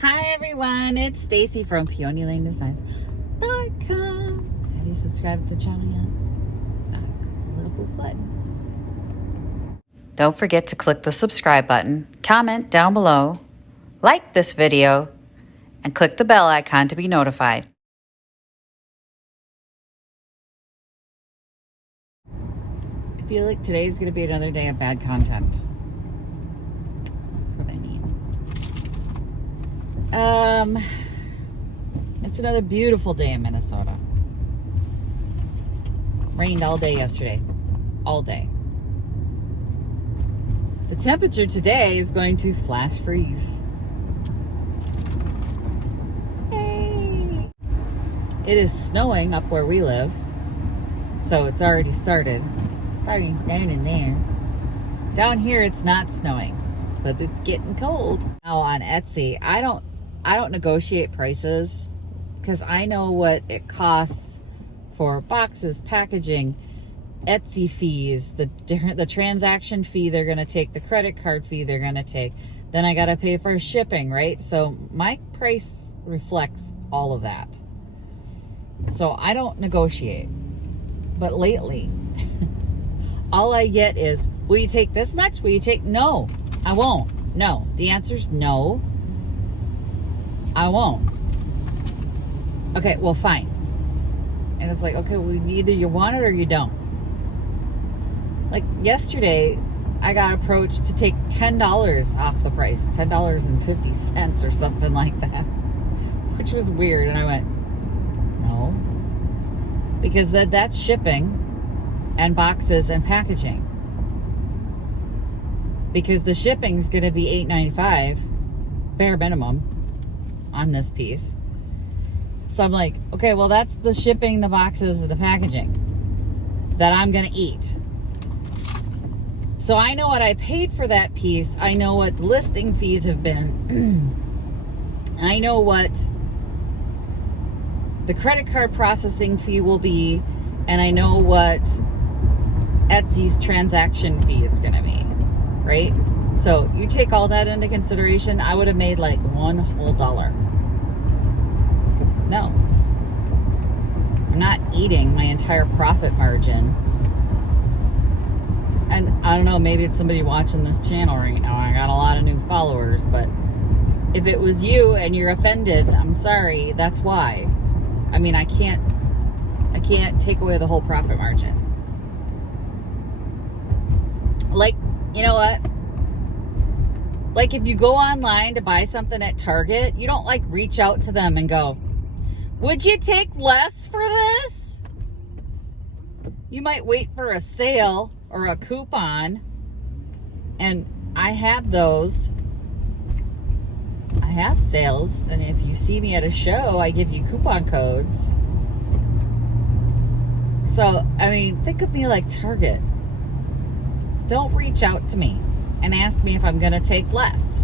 Hi everyone, it's Stacy from PeonyLaneDesigns.com. Have you subscribed to the channel yet? Little blue button. Don't forget to click the subscribe button, comment down below, like this video, and click the bell icon to be notified. I feel like today's going to be another day of bad content. That's what I mean. It's another beautiful day in Minnesota. Rained all day yesterday. All day. The temperature today is going to flash freeze. Hey! It is snowing up where we live, so it's already started. Starting down in there. Down here it's not snowing, but it's getting cold. Now on Etsy, I don't negotiate prices because I know what it costs for boxes, packaging, Etsy fees, the transaction fee they're going to take, the credit card fee they're going to take. Then I got to pay for shipping, right? So my price reflects all of that. So I don't negotiate. But lately, all I get is, will you take this much? Will you take? No, I won't. No. The answer's no. I won't. Okay, well, fine. And it's like, okay, well, either you want it or you don't. Like yesterday, I got approached to take $10 off the price, $10.50 or something like that, which was weird. And I went, no, because that's shipping and boxes and packaging. Because the shipping's going to be $8.95 bare minimum on this piece. So I'm like, okay, well, that's the shipping, the boxes, the packaging that I'm going to eat. So I know what I paid for that piece. I know what the listing fees have been. I know what the credit card processing fee will be. And I know what Etsy's transaction fee is going to be, right? So you take all that into consideration, I would have made like $1 whole. No. I'm not eating my entire profit margin. And I don't know, maybe it's somebody watching this channel right now. I got a lot of new followers, but if it was you and you're offended, I'm sorry, that's why. I mean, I can't take away the whole profit margin. Like, you know what? Like if you go online to buy something at Target, you don't like reach out to them and go, would you take less for this? You might wait for a sale or a coupon. And I have those. I have sales. And if you see me at a show, I give you coupon codes. So, I mean, think of me like Target. Don't reach out to me and ask me if I'm going to take less.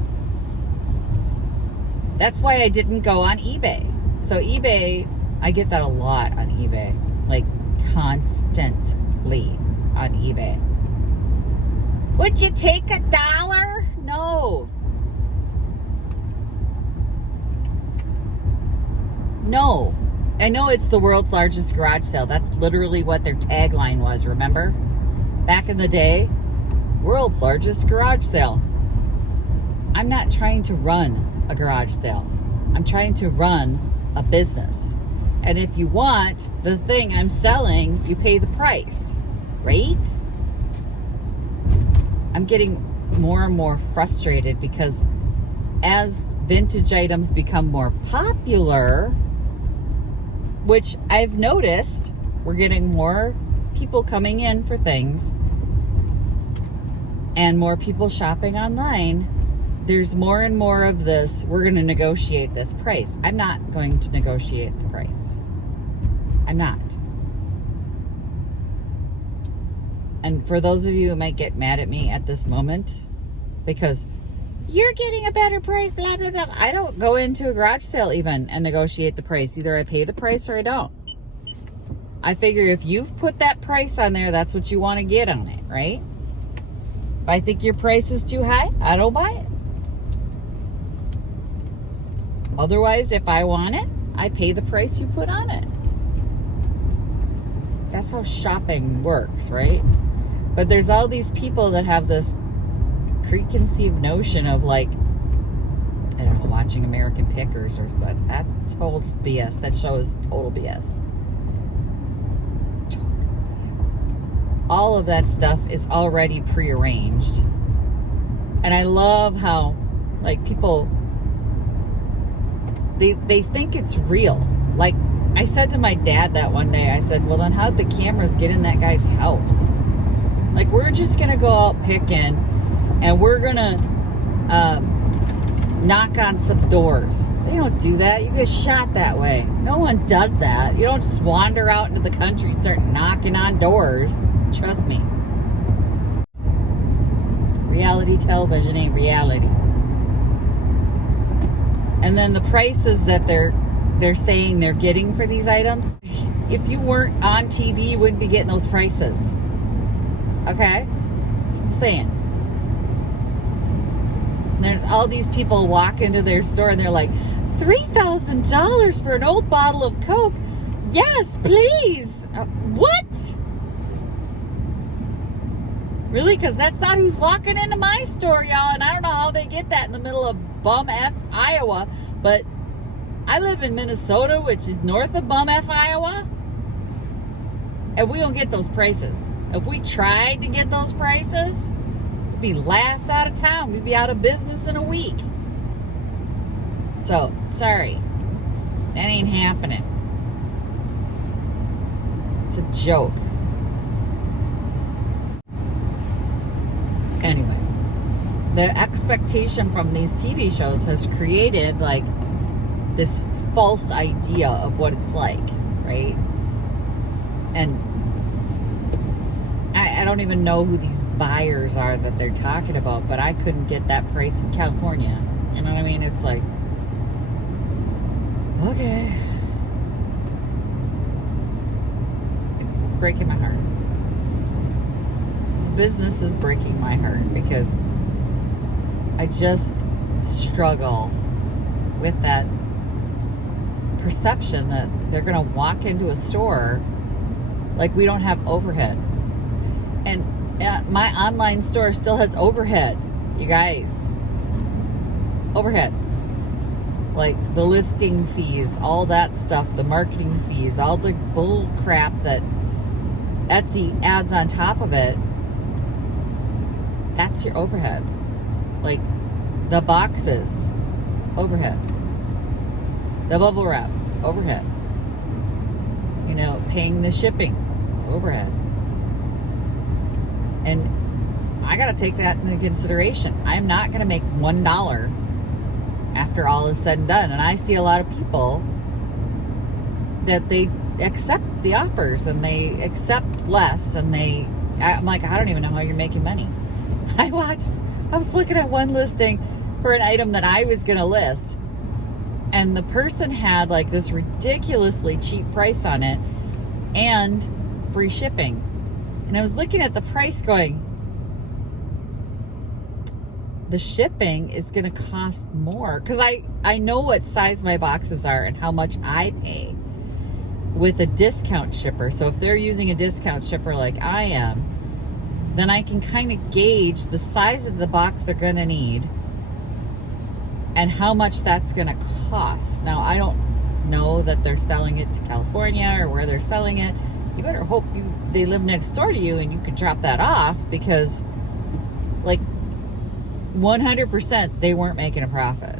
That's why I didn't go on eBay. So eBay, I get that a lot on eBay. Like constantly on eBay. Would you take $1? No. No. I know it's the world's largest garage sale. That's literally what their tagline was, remember? Back in the day, world's largest garage sale. I'm not trying to run a garage sale. I'm trying to run a business. And if you want the thing I'm selling, you pay the price, right? I'm getting more and more frustrated because as vintage items become more popular, which I've noticed, we're getting more people coming in for things and more people shopping online. There's more and more of this, we're going to negotiate this price. I'm not going to negotiate the price. I'm not. And for those of you who might get mad at me at this moment, because you're getting a better price, blah, blah, blah. I don't go into a garage sale even and negotiate the price. Either I pay the price or I don't. I figure if you've put that price on there, that's what you want to get on it, right? If I think your price is too high, I don't buy it. Otherwise, if I want it, I pay the price you put on it. That's how shopping works, right? But there's all these people that have this preconceived notion of like, I don't know, watching American Pickers or something. That's total BS. That show is total BS. All of that stuff is already prearranged. And I love how, like, people, they think it's real. Like, I said to my dad that one day, I said, well, then how'd the cameras get in that guy's house? Like, we're just going to go out picking, and we're going to knock on some doors. They don't do that. You get shot that way. No one does that. You don't just wander out into the country and start knocking on doors. Trust me. Reality television ain't reality. And then the prices that they're saying they're getting for these items, if you weren't on TV, you wouldn't be getting those prices. Okay? That's what I'm saying. And there's all these people walk into their store and they're like, $3,000 for an old bottle of Coke? Yes, please. What? Really? Because that's not who's walking into my store, y'all. And I don't know how they get that in the middle of bum F Iowa. But I live in Minnesota, which is north of bum F Iowa. And we don't get those prices. If we tried to get those prices, we'd be laughed out of town. We'd be out of business in a week. So, sorry. That ain't happening. It's a joke. Anyway, the expectation from these TV shows has created like this false idea of what it's like, right? And I don't even know who these buyers are that they're talking about, but I couldn't get that price in California. You know what I mean? It's like, okay. It's breaking my heart. Business is breaking my heart because I just struggle with that perception that they're going to walk into a store like we don't have overhead. And my online store still has overhead, you guys. Overhead. Like the listing fees, all that stuff, the marketing fees, all the bull crap that Etsy adds on top of it. That's your overhead. Like the boxes, overhead. The bubble wrap, overhead. You know, paying the shipping, overhead. And I got to take that into consideration. I'm not going to make $1 after all is said and done. And I see a lot of people that they accept the offers and they accept less. And I'm like, I don't even know how you're making money. I was looking at one listing for an item that I was going to list. And the person had like this ridiculously cheap price on it and free shipping. And I was looking at the price going, the shipping is going to cost more. Because I know what size my boxes are and how much I pay with a discount shipper. So if they're using a discount shipper like I am, then I can kind of gauge the size of the box they're going to need and how much that's going to cost. Now, I don't know that they're selling it to California or where they're selling it. You better hope they live next door to you and you can drop that off, because like 100% they weren't making a profit.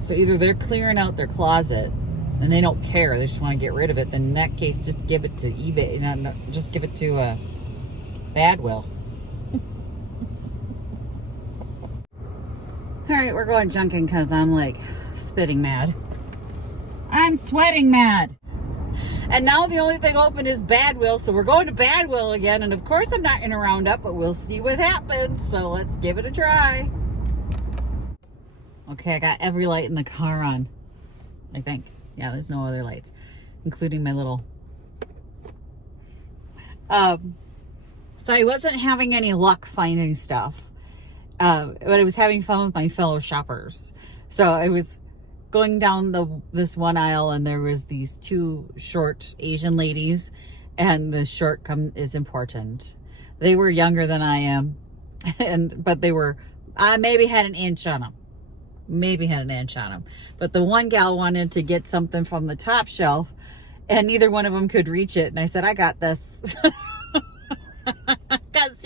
So either they're clearing out their closet and they don't care, they just want to get rid of it, then in that case just give it to eBay, just give it to Goodwill. All right, we're going junking because I'm like spitting mad. I'm sweating mad. And now the only thing open is Goodwill, so we're going to Goodwill again. And of course I'm not going to round up, but we'll see what happens. So let's give it a try. Okay, I got every light in the car on, I think. Yeah, there's no other lights, including my little... So I wasn't having any luck finding stuff. But I was having fun with my fellow shoppers. So I was going down this one aisle, and there was these two short Asian ladies, and the short is important. They were younger than I am, but they were, I maybe had an inch on them. But the one gal wanted to get something from the top shelf, and neither one of them could reach it. And I said, I got this. Because,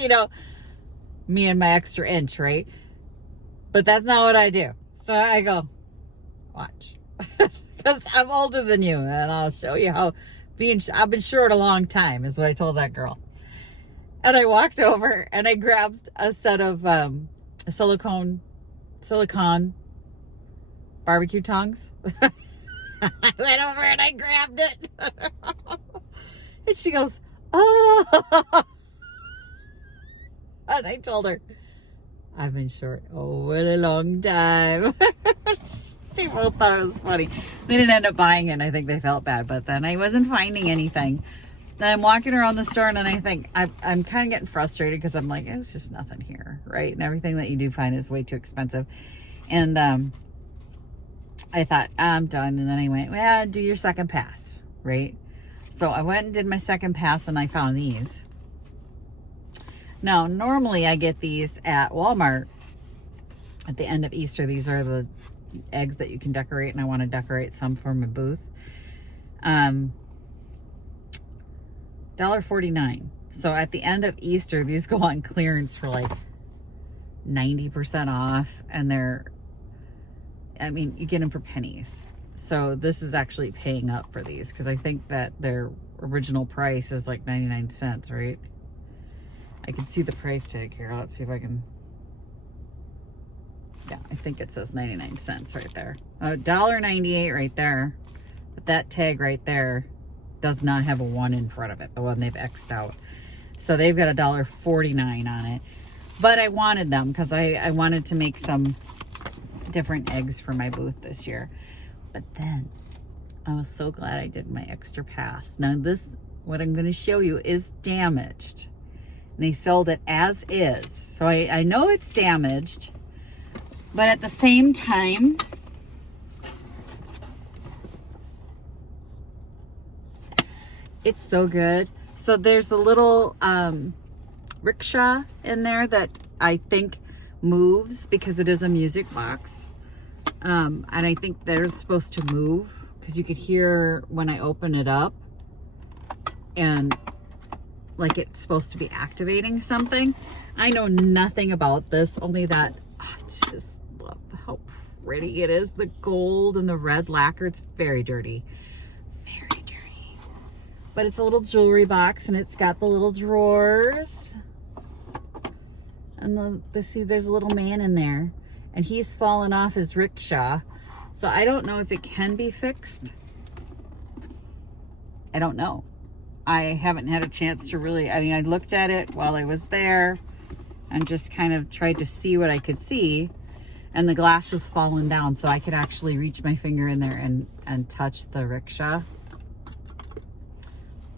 me and my extra inch, right? But that's not what I do. So I go, watch. Because I'm older than you, and I'll show you how I've been short a long time, is what I told that girl. And I walked over and I grabbed a set of silicone barbecue tongs. I went over and I grabbed it. And she goes, oh. And I told her, I've been short a really long time. They both thought it was funny. They didn't end up buying it, and I think they felt bad. But then I wasn't finding anything. And I'm walking around the store, and I think I'm kind of getting frustrated because I'm like, it's just nothing here, right? And everything that you do find is way too expensive. And I thought, I'm done. And then I went, well, do your second pass, right? So I went and did my second pass, and I found these. Now, normally I get these at Walmart at the end of Easter. These are the eggs that you can decorate, and I want to decorate some for my booth. $1.49. So at the end of Easter, these go on clearance for like 90% off, and you get them for pennies. So this is actually paying up for these, because I think that their original price is like 99 cents, right? I can see the price tag here. Let's see if I can. Yeah, I think it says 99 cents right there. $1.98 right there. But that tag right there does not have a 1 in front of it, the one they've X'd out. So they've got $1.49 on it. But I wanted them because I wanted to make some different eggs for my booth this year. But then I was so glad I did my extra pass. Now this, what I'm going to show you, is damaged. And they sold it as is. So I know it's damaged. But at the same time, it's so good. So there's a little rickshaw in there that I think moves because it is a music box. And I think they're supposed to move because you could hear when I open it up, and like it's supposed to be activating something. I know nothing about this, only that I just love how pretty it is. The gold and the red lacquer. It's very dirty. Very dirty. But it's a little jewelry box, and it's got the little drawers. And see, there's a little man in there, and he's fallen off his rickshaw. So I don't know if it can be fixed. I don't know. I haven't had a chance to really, I looked at it while I was there and just kind of tried to see what I could see, and the glass was falling down, so I could actually reach my finger in there and touch the rickshaw.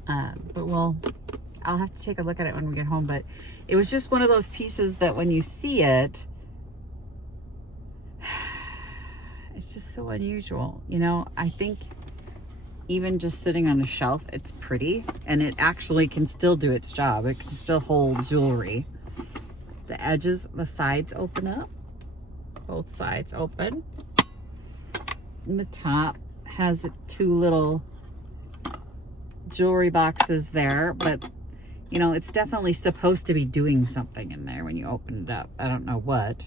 But I'll have to take a look at it when we get home. But it was just one of those pieces that when you see it, it's just so unusual. I think even just sitting on a shelf, it's pretty, and it actually can still do its job. It can still hold jewelry. The edges, the sides open up. Both sides open. And the top has 2 little jewelry boxes there, but it's definitely supposed to be doing something in there when you open it up. I don't know what.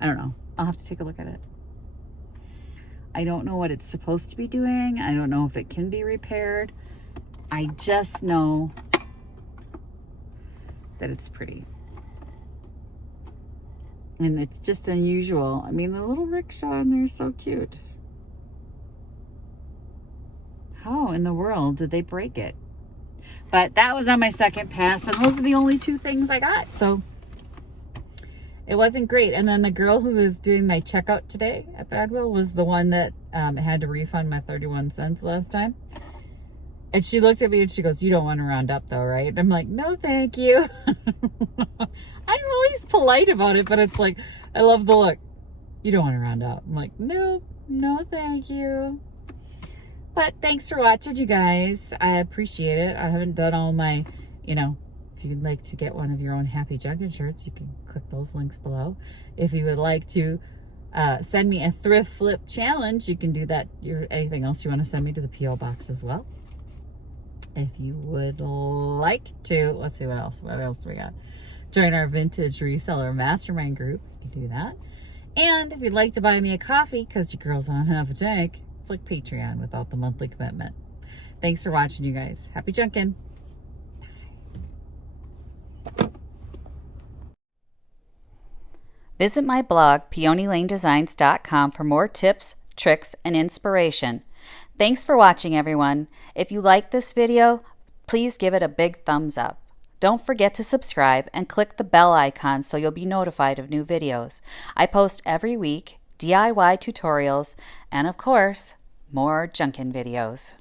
I don't know. I'll have to take a look at it. I don't know what it's supposed to be doing. I don't know if it can be repaired. I just know that it's pretty. And it's just unusual. The little rickshaw in there is so cute. How in the world did they break it? But that was on my second pass, and those are the only 2 things I got. So it wasn't great. And then the girl who was doing my checkout today at Goodwill was the one that had to refund my 31 cents last time. And she looked at me and she goes, "You don't want to round up though, right?" And I'm like, "No, thank you." I'm always polite about it, but it's like, I love the look. You don't want to round up. I'm like, nope, no thank you. But thanks for watching, you guys. I appreciate it. I haven't done all my, if you'd like to get one of your own Happy Junkin' shirts, you can click those links below. If you would like to send me a Thrift Flip challenge, you can do that. Anything else you want to send me to the P.O. box as well. If you would like to, let's see what else do we got? Join our vintage reseller mastermind group. You can do that. And if you'd like to buy me a coffee, because your girl's on half a tank, it's like Patreon without the monthly commitment. Thanks for watching, you guys. Happy junkin'. Visit my blog, peonylanedesigns.com, for more tips, tricks, and inspiration. Thanks for watching, everyone. If you like this video, please give it a big thumbs up. Don't forget to subscribe and click the bell icon so you'll be notified of new videos. I post every week DIY tutorials and, of course, more junkin' videos.